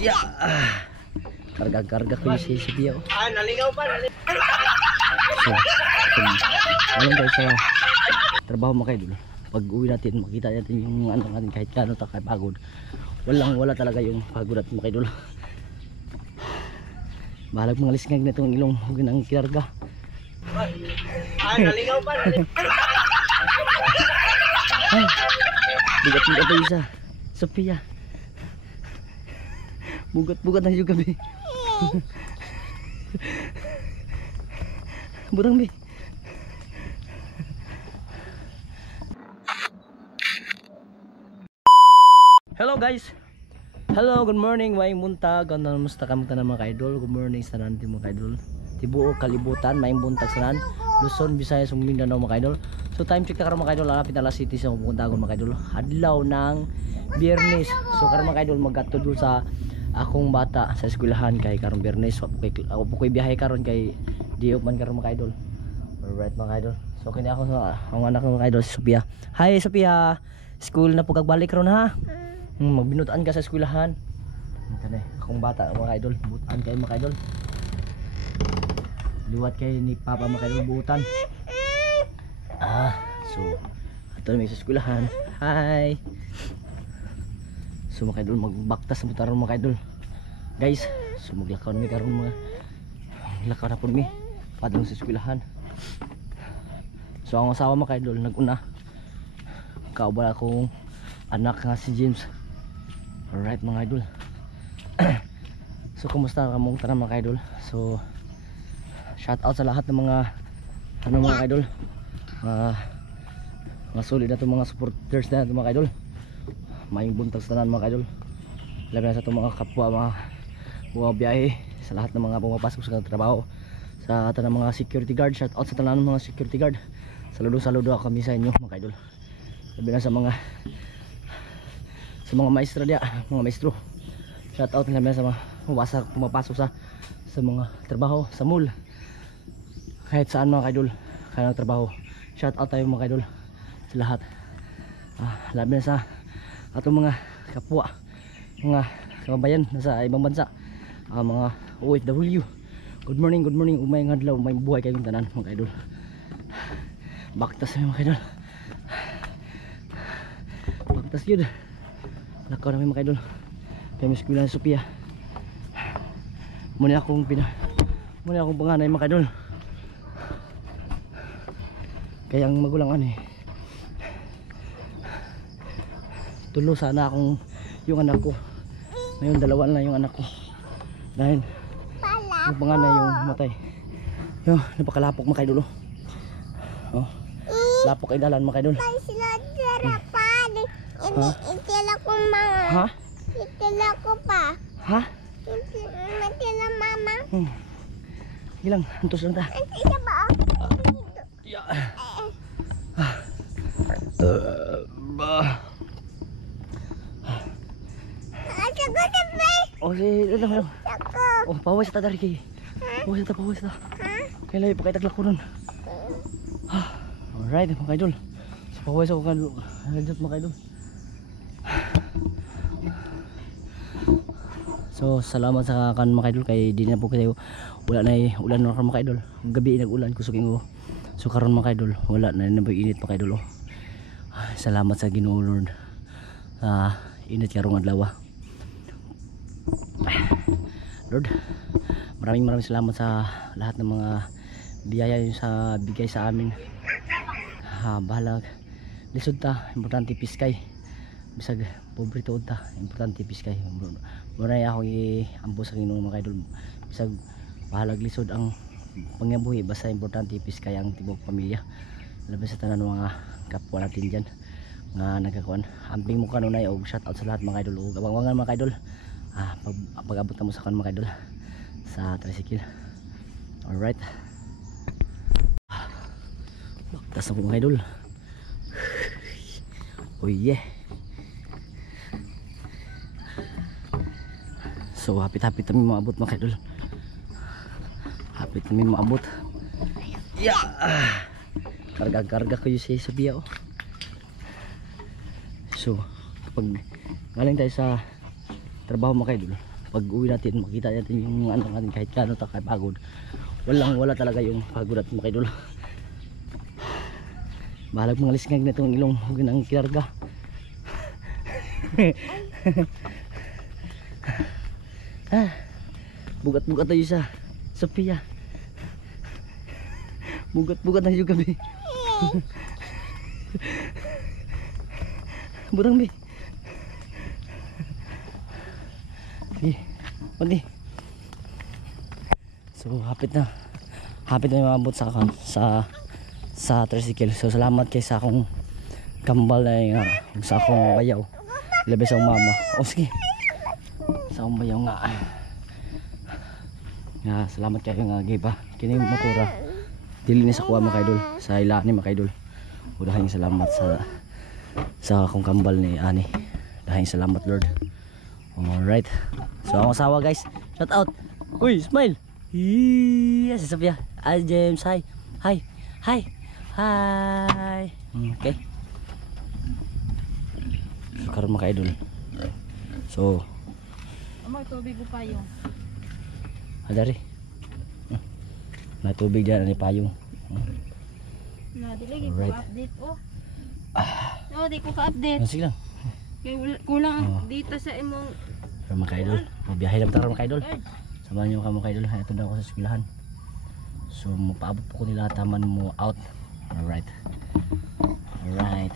Yeah. Karga-karga ko yung si Pia. Naligaw pa. So, ngayon guys sa trabaho mga kaidol. Pag uwi natin, makita natin yung ano natin kahit kano ta kahit pagod. Wala talaga yung pagod natin mga kaidol. Bahalag mga lisngag na itong ilong huwag ng kinarga. Naligaw pa. Ay, bugat-bugat na isa. Sophia. Bugat-bugat na yung gabi. Butang bi. Hello guys. Hello, good morning. May buntag. Ganda musta kamo tanan mga kaidol. Good morning sa natin mga kaidol. Tibuok kalibutan, may buntag sa nan. Luzon, Visayas, Mindanao mga kaidol. So time check na karon mga kaidol, lapit na alas city sa pupuntahan mga kaidol. Adlaw ng Biyernes. So karon mga kaidol magkatudlo sa akong bata sa eskwelahan kay karong Biyernes. Ako po ko'y biyahe karon kay diop man karon mga kaidol. Alright mga kaidol. So kini ako sa ang anak ko mga kaidol si Sophia. Hi Sophia. School na po kagbalik karon ha. Magbinutan ka sa eskwelahan. Kanay akong bata mga kaidol, butan kay mga kaidol. Liwat kay ni Papa mga kaidol buutan. So ato na may sa eskwelahan. Hi. So mga kaidol magbaktas mo taron mga kaidol. Guys, so maglakaw mi karon mga lakaw na pud mi padung sa eskwelahan. So ang asawa mga kaidol naguna. Kaubal akong anak nga si James. Alright mga idol. So kumusta kamong tanan mga idol? So shout out sa lahat ng mga mga idol. Mga solid na itong mga supporters na mga idol. Mayong buntag sa tanan mga idol. Labi na sa itong mga kapwa mga biyahe, sa lahat ng mga pumapasok sa trabaho, sa tanang mga security guard. Shout out sa tanan ng mga security guard. Saludo ako kami sa inyo mga idol. Labi na sa mga maestro dia, mga maestro. Shout out namin sa mga pumapasok sa mga trabaho sa mall. Kahit saan mga kaidol, kaya nagtrabaho. Shout out tayo mga kaidol sa lahat. Labi na sa atong mga kapwa, mga kababayan nasa ibang bansa, mga OFW. Good morning, umay ng adlaw, may buhay kayong tanan mga kaidol. Baktas mga kaidol. Baktas yun. Lakaw namin mga idol. Kaya mas kulang sa Sophia. Muna akong panganay mga idol. Kaya ang magulangan tulo sana akong yung anak ko. Ngayon dalawa na yung anak ko. Dahil yung panganay yung matay. Yo, napakalapok mga idol. Oh. Lapok ay dalan mga idol. Itila ko mama. Ha? Itila ko pa. Ha? Itila mama. Ilang, antos lang ta. Itila ba? Ya. Oh, sige, lang. Oh, pawis ta dari kay. Pawis ta. Kailan ipakita ko nun. Alright, mga idol. So, pawis ako kan mga idol. So salamat sa kan mga idol kay di na po kayo wala na ulan na mga idol. Gabi nag-ulan kusog ingo. So karon mga idol wala na init mga idol. Salamat sa Ginoo Lord. Init karong adlaw. Lord, maraming salamat sa lahat ng mga biyaya yung sa bigay sa amin. Bahalag lisod ta, importante piskay. Bisag pobre tuod ta, importante piskay. Muna ako i-ambo sa Ginoo mga idol. Bisag bahalag lisod ang pangyabuhi, basta importante piskay ang tibok pamilya. Labi sa tanan mga kapwa natin dyan nga nagkakuan. Amping mo kanunay og shout out sa lahat mga idol. Og abang-abangan mga idol. Pag-abot na mo sa kan mga idol sa tricycle. Alright. Baktas na po mga idol. Oh yeah. So hapit-hapit kami maabot mga idol. Hapit kami maabot. Yeah. Karga-karga ko yung si Sophia. So kapag galing tayo sa trabaho mga idol, pag uwi natin makita natin yung ano natin kahit kano tayo pagod. Wala talaga yung pagod natin mga idol. Bahalag mga lisngag na itong ilong huwag nang kinarga. Bugat-bugat tayo sa Sophia. Bugat-bugat tayo kami. Butang bi. Pati. So hapit na maabot sa tricycle. So salamat kay sa akong kambal na sa akong bayaw. Labi sa mama. O sige. Sa akong bayaw nga. Salamat kayo nga giba. Kini motora. Dili ni sa kuha mga idol. Sa ila ni mga idol. Udahan salamat sa akong kambal ni ani. Dahil salamat Lord. Alright. So akong asawa guys. Shout out. Uy, smile. Yes, Sophia. Hi James. Hi. Hi. Hi. Hi. Okay. So karon mga idol. So Amay tubig ko payong. Adari. Na tubig diyan ni payong. Na dili ko Alright. update oh. No, di ko ka-update. Sige lang. Kay kulang ang data sa imong Pero mga idol, mabiyahe lang tayo mga idol. Samahan nyo ka mga idol. Ito na ako sa eskwelahan. So mapaabot po ko nila taman mo out. Alright. Alright.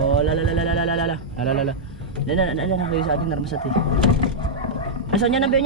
Oh la la la la la la la la la la la la. La kayo sa atin narmas atin. Asan niya nabi.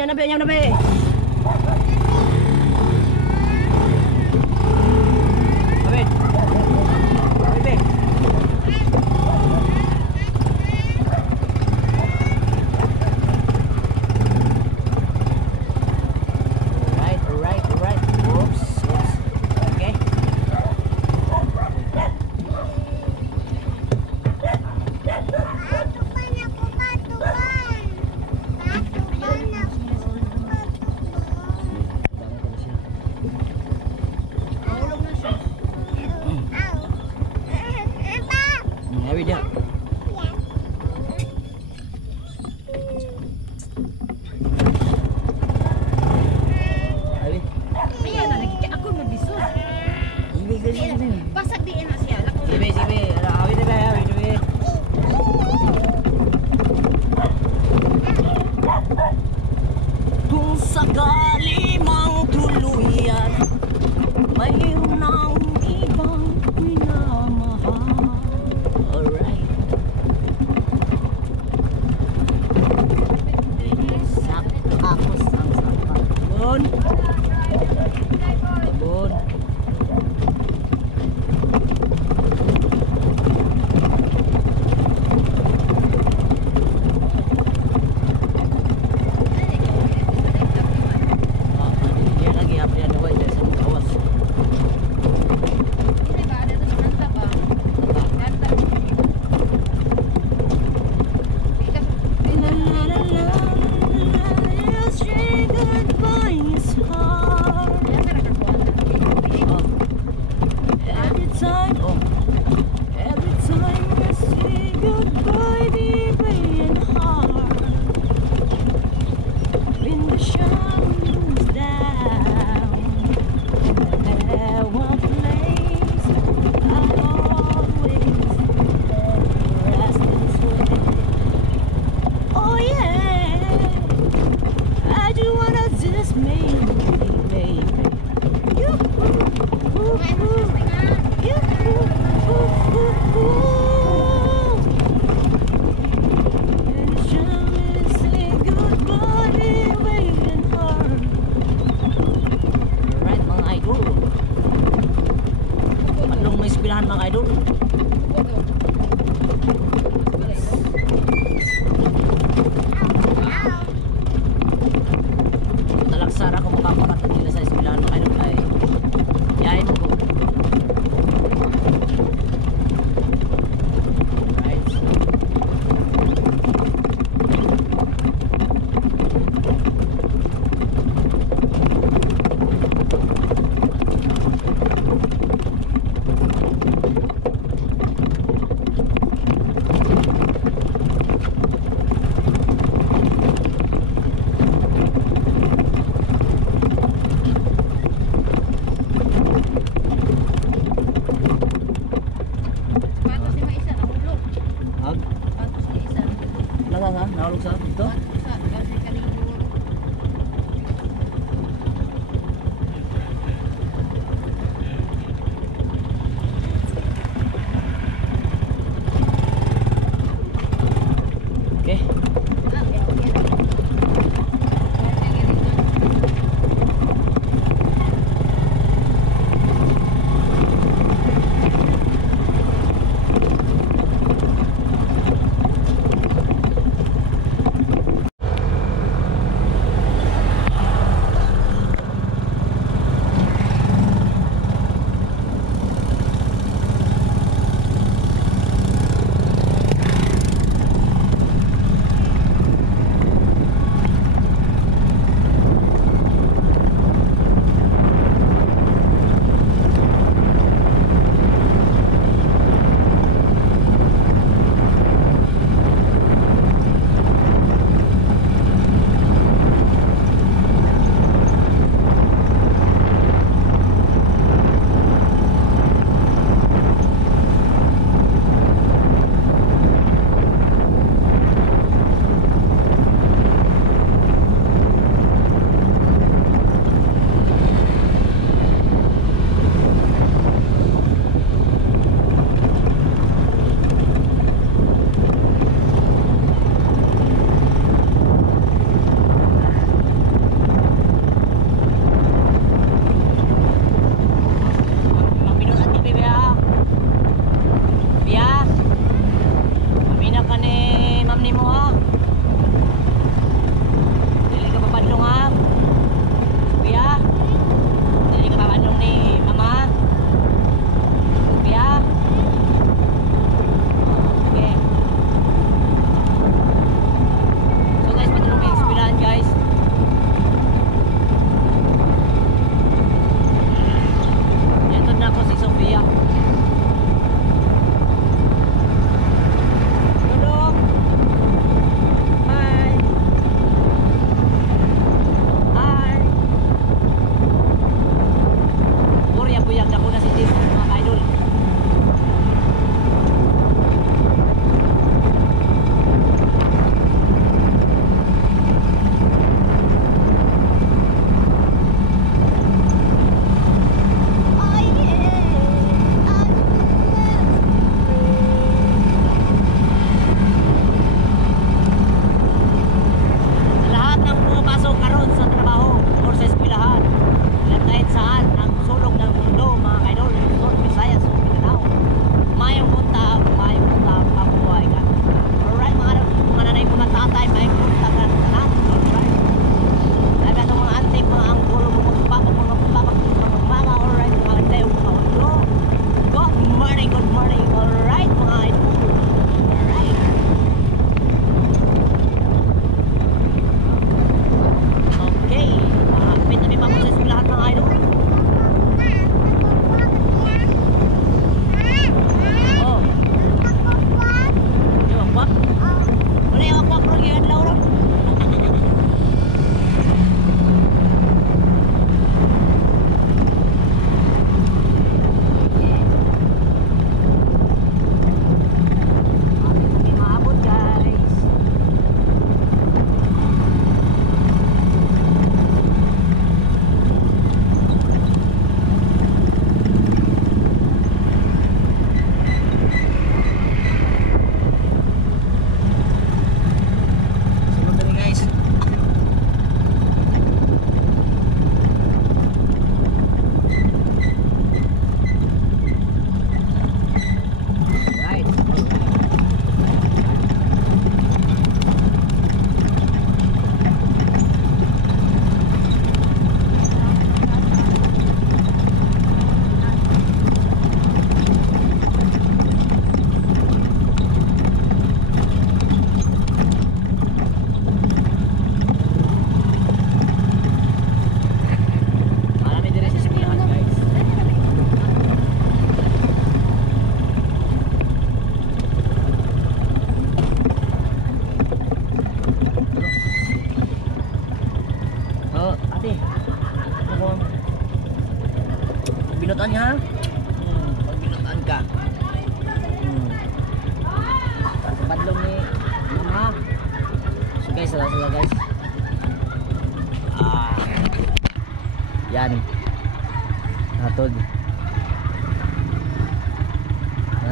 Pasag diin na siya. Lako. Sibe. Awit na ba? Kung sakali mang tuluyan, mayroon ng ibang minamahal. Alright. Sakto ako sang sapat. Bon.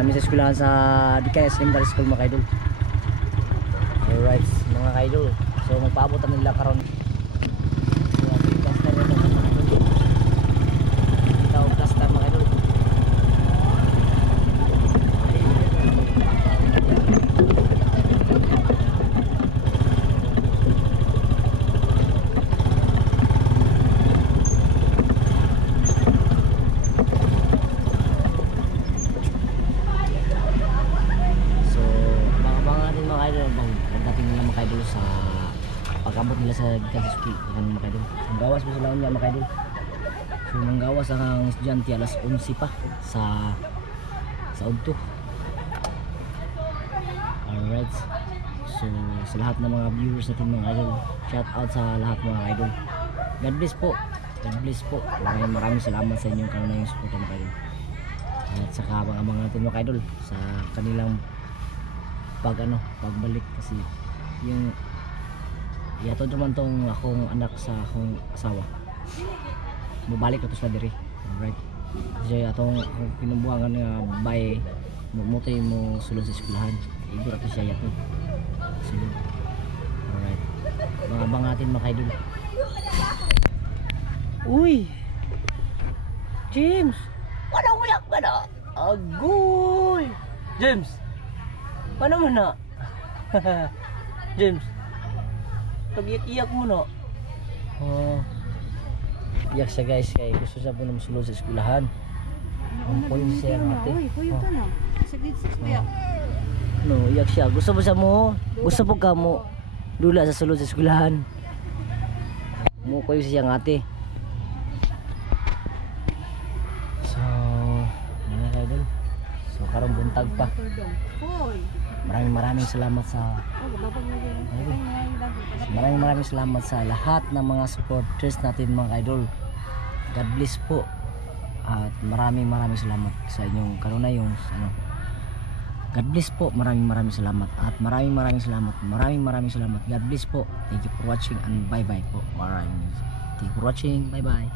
Kami sa eskwelahan sa DKS Elementary School mga kaidol. Alright mga kaidol. So magpaabotan nila karon. So ang cluster na mga kaidol. Ito ang cluster mga kaidol. Sa pag-abot nila sa Kansas School kan mga kaidol. Ang gawas mo sila niya mga kaidol. So manggawas ang estudyante alas 11 pa sa Udto. Alright. So sa lahat ng mga viewers natin mga kaidol, shout out sa lahat mga kaidol. God bless po. God bless po. Maraming salamat sa inyong kanunayang suporta mga kaidol. At saka abang-abang natin mga kaidol sa kanilang pagbalik kasi yung yato naman tong akong anak sa akong asawa mabalik na to sa diri. Alright, kasi atong pinubuhangan nga bay mutay mo sulod sa eskwelahan igura to siya yato sulod. Alright, mga abang natin mga kaidol. Uy James, paano uyak ka na? Agoy James, paano mo na? James, pag-iyak mo no? Oh, iyak siya guys, kaya gusto siya po na masulod sa eskwelahan. Ang kuyo siya natin. Uy, kuyo ka na. Saglit sa kuya. No, iyak siya. Gusto mo siya mo? Gusto po ka mo? Dula sa sulod sa eskwelahan. Mo kuyo siya ng ate. So, mga kaidol. So, karong buntag pa. Hoy. Maraming salamat sa maraming salamat sa lahat ng mga supporters natin mga idol. God bless po. At maraming salamat sa inyong kanunayang God bless po. Maraming salamat. At maraming salamat. God bless po. Thank you for watching and bye bye po. Alright. Thank you for watching. Bye bye.